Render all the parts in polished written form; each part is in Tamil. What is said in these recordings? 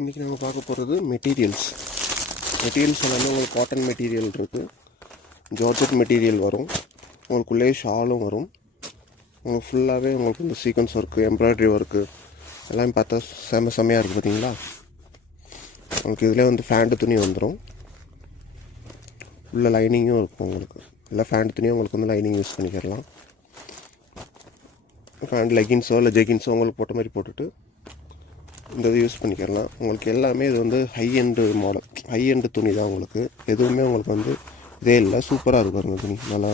இன்றைக்கி நம்ம பார்க்க போகிறது மெட்டீரியல்ஸ் எல்லாமே உங்களுக்கு காட்டன் மெட்டீரியல் இருக்குது, ஜார்ஜெட் மெட்டீரியல் வரும், உங்களுக்குள்ளே ஷாலும் வரும். உங்களுக்கு ஃபுல்லாகவே உங்களுக்கு இந்த சீக்வன்ஸ் ஒர்க்கு, எம்ப்ராய்டரி ஒர்க்கு எல்லாமே பார்த்தா செம்மையாக இருக்குது பார்த்தீங்களா. உங்களுக்கு இதில் வந்து ஃபேண்ட்டு துணி வந்துடும், உள்ள லைனிங்கும் இருக்கும். உங்களுக்கு இல்லை ஃபேண்ட் துணியும் உங்களுக்கு வந்து லைனிங் யூஸ் பண்ணிக்கிறலாம். ஃபேண்ட் லெகின்ஸோ இல்லை ஜெகின்ஸோ உங்களுக்கு போட்ட மாதிரி போட்டுட்டு இந்த இது யூஸ் பண்ணிக்கிறலாம். உங்களுக்கு எல்லாமே இது வந்து high end model, high end துணி தான். உங்களுக்கு எதுவுமே உங்களுக்கு வந்து இதே இல்லை, சூப்பராக இருக்கும் பாருங்க. துணி நல்லா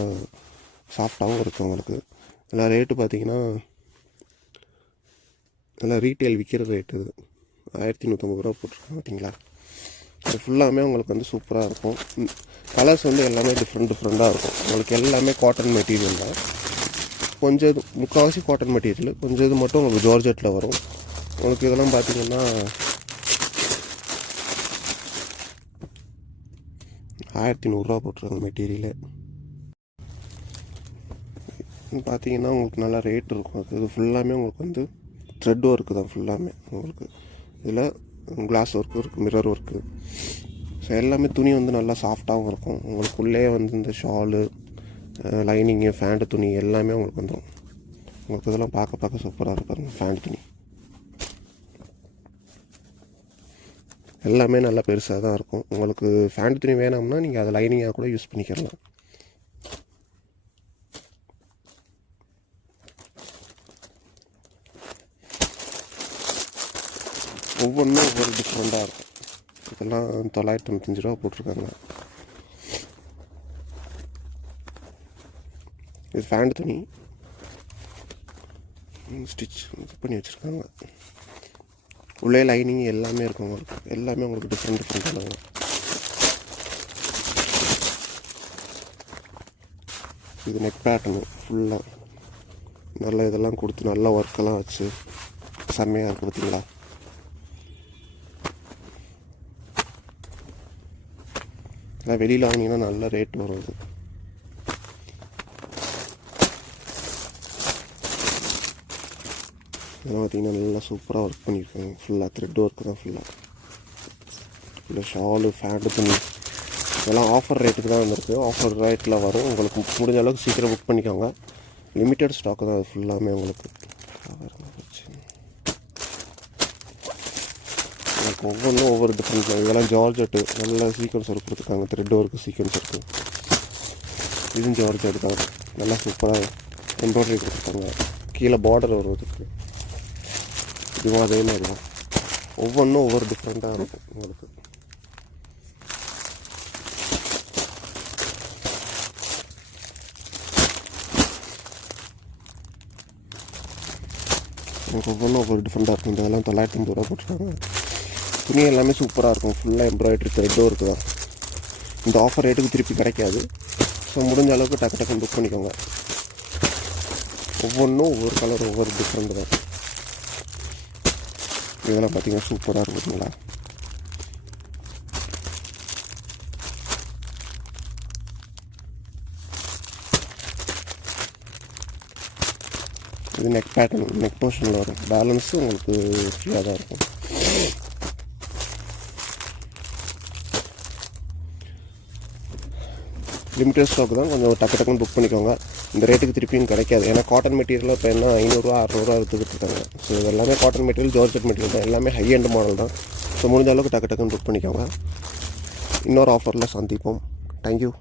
சாஃப்டாகவும் இருக்கும். உங்களுக்கு எல்லாம் ரேட்டு பார்த்தீங்கன்னா நல்லா ரீட்டெயில் விற்கிற ரேட்டு இது 1150 ரூபா போட்டிருக்காங்க பார்த்தீங்களா. இது ஃபுல்லாமே உங்களுக்கு வந்து சூப்பராக இருக்கும். கலர்ஸ் வந்து எல்லாமே டிஃப்ரெண்ட்டாக இருக்கும். உங்களுக்கு எல்லாமே காட்டன் மெட்டீரியல் தான். கொஞ்சம் இது முக்கால்வாசி காட்டன் மெட்டீரியல், கொஞ்சம் இது மட்டும் உங்களுக்கு ஜார்ஜெட்டில் வரும். உங்களுக்கு இதெல்லாம் பார்த்தீங்கன்னா 1100 ரூபா போட்டிருக்காங்க மெட்டீரியலே. பார்த்தீங்கன்னா உங்களுக்கு நல்லா ரேட் இருக்கும். இது ஃபுல்லாமே உங்களுக்கு வந்து த்ரெட் ஒர்க்கு தான் ஃபுல்லாமே. உங்களுக்கு இதில் கிளாஸ் ஒர்க்கு இருக்குது, மிரர் ஒர்க்கு. ஸோ எல்லாமே துணி வந்து நல்லா சாஃப்டாகவும் இருக்கும். உங்களுக்குள்ளே வந்து இந்த ஷாலு, லைனிங்கு, ஃபேண்ட்டு துணி எல்லாமே உங்களுக்கு வந்துடும். உங்களுக்கு இதெல்லாம் பார்க்க சூப்பராக இருப்பாருங்க. ஃபேண்ட் துணி எல்லாமே நல்லா பெருசாக தான் இருக்கும். உங்களுக்கு ஃபேண்ட் துணி வேணும்னா நீங்கள் அதை லைனிங்காக கூட யூஸ் பண்ணிக்கலாம். ஒவ்வொன்றும் ஒவ்வொரு டிஃப்ரெண்ட்டாக இருக்கும். இதெல்லாம் 995 ரூபா போட்டிருக்காங்க. இது ஃபேண்ட் துணி ஸ்டிச் பண்ணி வச்சுருக்காங்க. உள்ளே லைனிங் எல்லாமே இருக்கும். உங்களுக்கு எல்லாமே உங்களுக்கு டிஃப்ரெண்ட்டாக இருக்கும். இது நெக் பேட்டர்னு ஃபுல்லாக நல்லா இதெல்லாம் கொடுத்து நல்லா ஒர்க்கெல்லாம் வச்சு செம்மையாக இருக்குது பார்த்தீங்களா. எல்லாம் வெளியில் வாங்கினீங்கன்னா நல்ல ரேட் வரும். இது இதெல்லாம் பார்த்தீங்கன்னா நல்லா சூப்பராக ஒர்க் பண்ணியிருக்காங்க. ஃபுல்லாக த்ரெட் ஒர்க்கு தான் ஃபுல்லாக. இல்லை ஷாலு, ஃபேண்ட்டு துணி இதெல்லாம் ஆஃபர் ரேட்டுக்கு தான் வந்திருக்கு. ஆஃபர் ரேட்டில் வரும். உங்களுக்கு முடிஞ்ச அளவுக்கு சீக்கிரம் புக் பண்ணிக்கோங்க. லிமிட்டட் ஸ்டாக்கு தான் அது ஃபுல்லாமே. உங்களுக்கு ஒவ்வொன்றும் ஒவ்வொரு டிஃப்ரெண்ட். இதெல்லாம் ஜார்ஜெட்டு நல்லா சீக்வன்ஸ் ஒர்க் கொடுத்துருக்காங்க. Thread work, sequence work. இதுவும் ஜார்ஜெட் தான். நல்லா சூப்பராக எம்ப்ராய்டரி கொடுத்துருக்காங்க. கீழே பார்டர் வருவதுக்கு இதுவும் அதே மாதிரி தான். ஒவ்வொன்றும் ஒவ்வொரு டிஃப்ரெண்ட்டாக இருக்கும். உங்களுக்கு ஒவ்வொன்றும் ஒவ்வொரு டிஃப்ரெண்ட்டாக இருக்கும். இதெல்லாம் 950 ரூபா போட்டிருக்காங்க. துணி எல்லாமே சூப்பராக இருக்கும். ஃபுல்லாக எம்ப்ராய்டரி த்ரெட்டும் இருக்குது தான். இந்த ஆஃபர் ரேட்டுக்கு திருப்பி கிடைக்காது. ஸோ முடிஞ்ச அளவுக்கு டக்கு புக் பண்ணிக்கோங்க. ஒவ்வொன்றும் ஒவ்வொரு கலர், ஒவ்வொரு டிஃப்ரெண்ட் தான். இதெல்லாம் பார்த்தீங்கன்னா சூப்பராக இருக்கும் பார்த்தீங்களா. இது நெக் பேட்டர்ன், நெக் போர்ஷனில் வரும். பேலன்ஸும் உங்களுக்கு ஃப்ரீயாக தான் இருக்கும். லிமிட்டட் ஸ்டாக் தான். கொஞ்சம் டக்குன்னு புக் பண்ணிக்கோங்க. இந்த ரேட்டுக்கு திருப்பியும் கிடைக்காது. ஏன்னா காட்டன் மெட்டீரியல் இப்போ என்ன 500 ரூபா 600 ரூபா எடுத்துக்கிட்டு. ஸோ இது எல்லாமே காட்டன் மெட்டீரியல், ஜார்ஜெட் மெட்டீரியல் தான். எல்லாமே ஹை எண்ட் மாடல் தான். ஸோ முடிஞ்ச அளவுக்கு டக்குன்னு புக் பண்ணிக்கோங்க. இன்னொரு ஆஃபரில் சந்திப்போம். தேங்க்யூ.